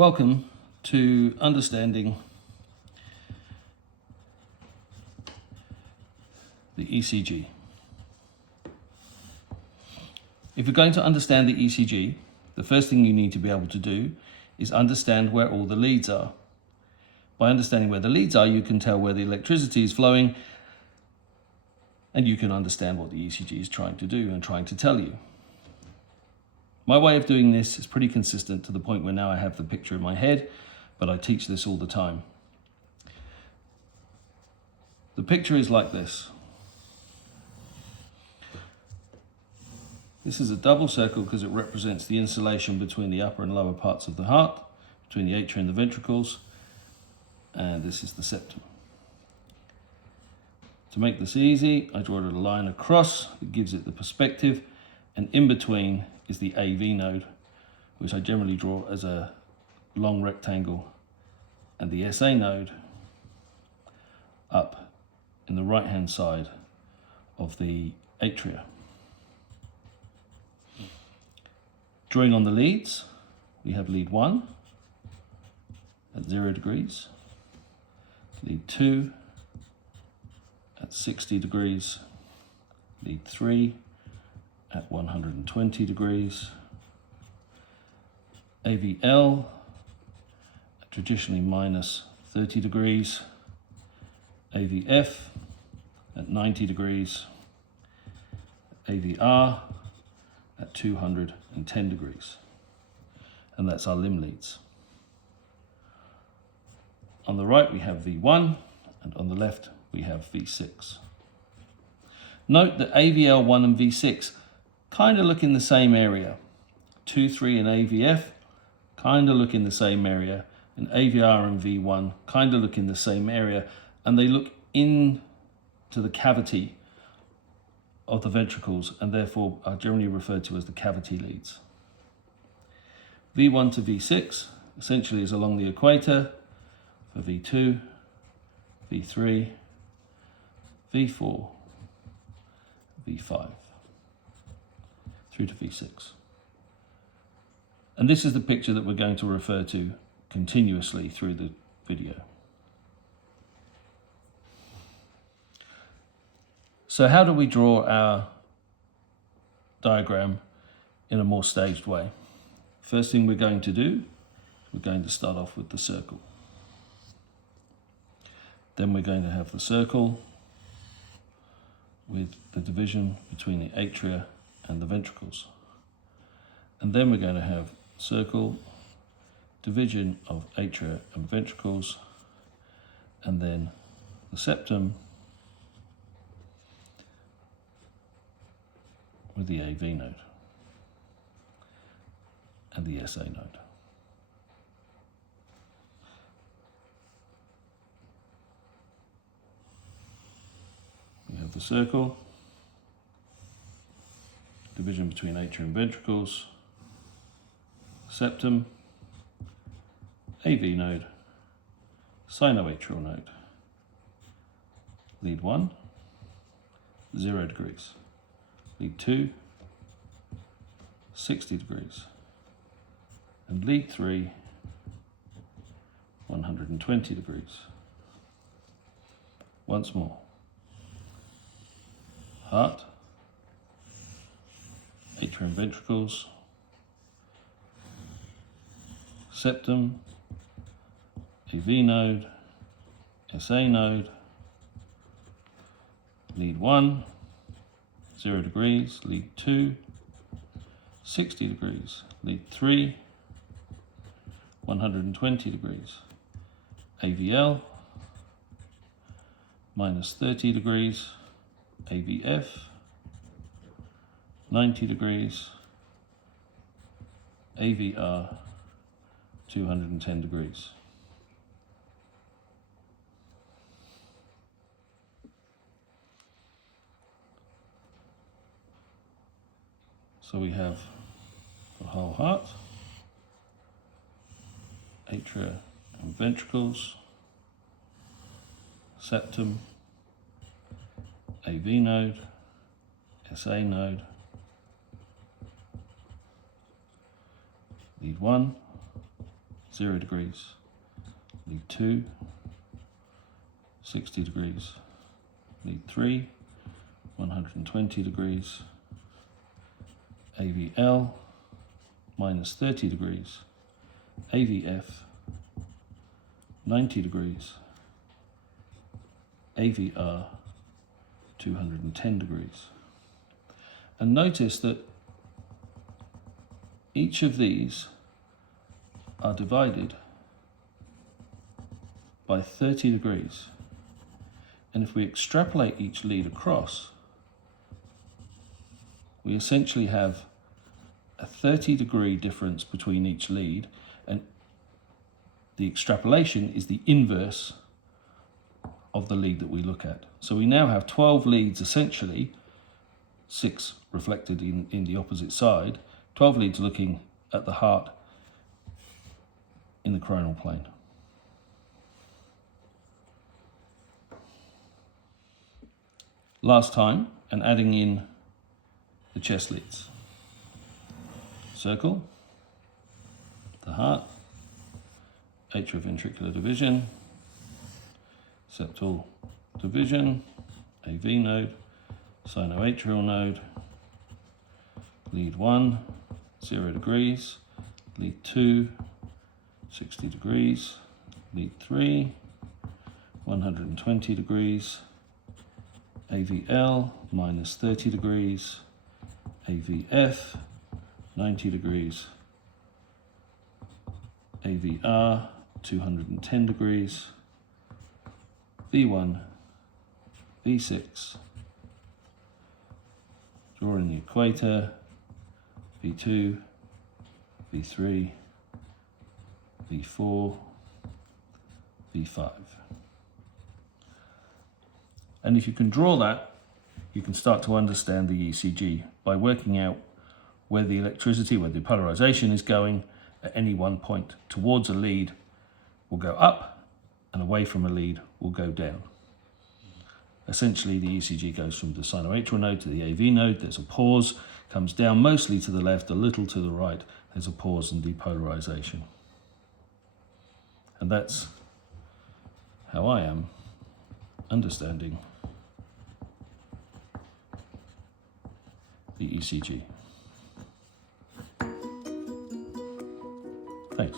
Welcome to understanding the ECG. If you're going to understand the ECG, the first thing you need to be able to do is understand where all the leads are. By understanding where the leads are, you can tell where the electricity is flowing, and you can understand what the ECG is trying to do and trying to tell you. My way of doing this is pretty consistent to the point where now I have the picture in my head, but I teach this all the time. The picture is like this. This is a double circle because it represents the insulation between the upper and lower parts of the heart, between the atria and the ventricles, and this is the septum. To make this easy, I draw a line across that gives it the perspective, and in between is the AV node, which I generally draw as a long rectangle, and the SA node up in the right hand side of the atria. Drawing on the leads, we have lead 1 at 0 degrees, lead 2 at 60 degrees, lead 3 at 120 degrees, AVL at traditionally minus 30 degrees, AVF at 90 degrees, AVR at 210 degrees, and that's our limb leads. On the right we have V1, and on the left we have V6. Note that AVL1 and V6 kind of look in the same area. 2, 3 and AVF kind of look in the same area, and AVR and V1 kind of look in the same area, and they look into the cavity of the ventricles and therefore are generally referred to as the cavity leads. V1 to V6 essentially is along the equator for V2, V3, V4, V5, through to V6. And this is the picture that we're going to refer to continuously through the video. So how do we draw our diagram in a more staged way? First thing we're going to do, we're going to start off with the circle. Then we're going to have the circle with the division between the atria and the ventricles. And then we're going to have circle, division of atria and ventricles, and then the septum with the AV node and the SA node. We have the circle, division between atria and ventricles, septum, AV node, sinoatrial node. Lead 1, 0 degrees. Lead 2, 60 degrees. And lead 3, 120 degrees. Once more. Heart, atria and ventricles, septum, AV node, SA node, lead 1, 0 degrees, lead 2, 60 degrees, lead 3, 120 degrees, AVL, minus 30 degrees, AVF, 90 degrees, AVR, 210 degrees. So we have the whole heart, atria and ventricles, septum, AV node, SA node, lead 1, 0 degrees. Lead 2, 60 degrees. Lead 3, 120 degrees. AVL, minus 30 degrees. AVF, 90 degrees. AVR, 210 degrees. And notice that each of these are divided by 30 degrees. And if we extrapolate each lead across, we essentially have a 30-degree difference between each lead, and the extrapolation is the inverse of the lead that we look at. So we now have 12 leads essentially, 6 reflected in the opposite side, 12 leads looking at the heart in the coronal plane. Last time, and adding in the chest leads. Circle, the heart, atrioventricular division, septal division, AV node, sinoatrial node, lead 1, 0 degrees, lead 2, 60 degrees, lead 3, 120 degrees, AVL, minus 30 degrees, AVF, 90 degrees, AVR, 210 degrees, V1, V6, drawing the equator, V2, V3, V4, V5. And if you can draw that, you can start to understand the ECG by working out where the electricity, where the polarization is going at any one point. Towards a lead will go up, and away from a lead will go down. Essentially, the ECG goes from the sinoatrial node to the AV node. There's a pause, comes down mostly to the left, a little to the right. There's a pause and depolarization. And that's how I am understanding the ECG. Thanks.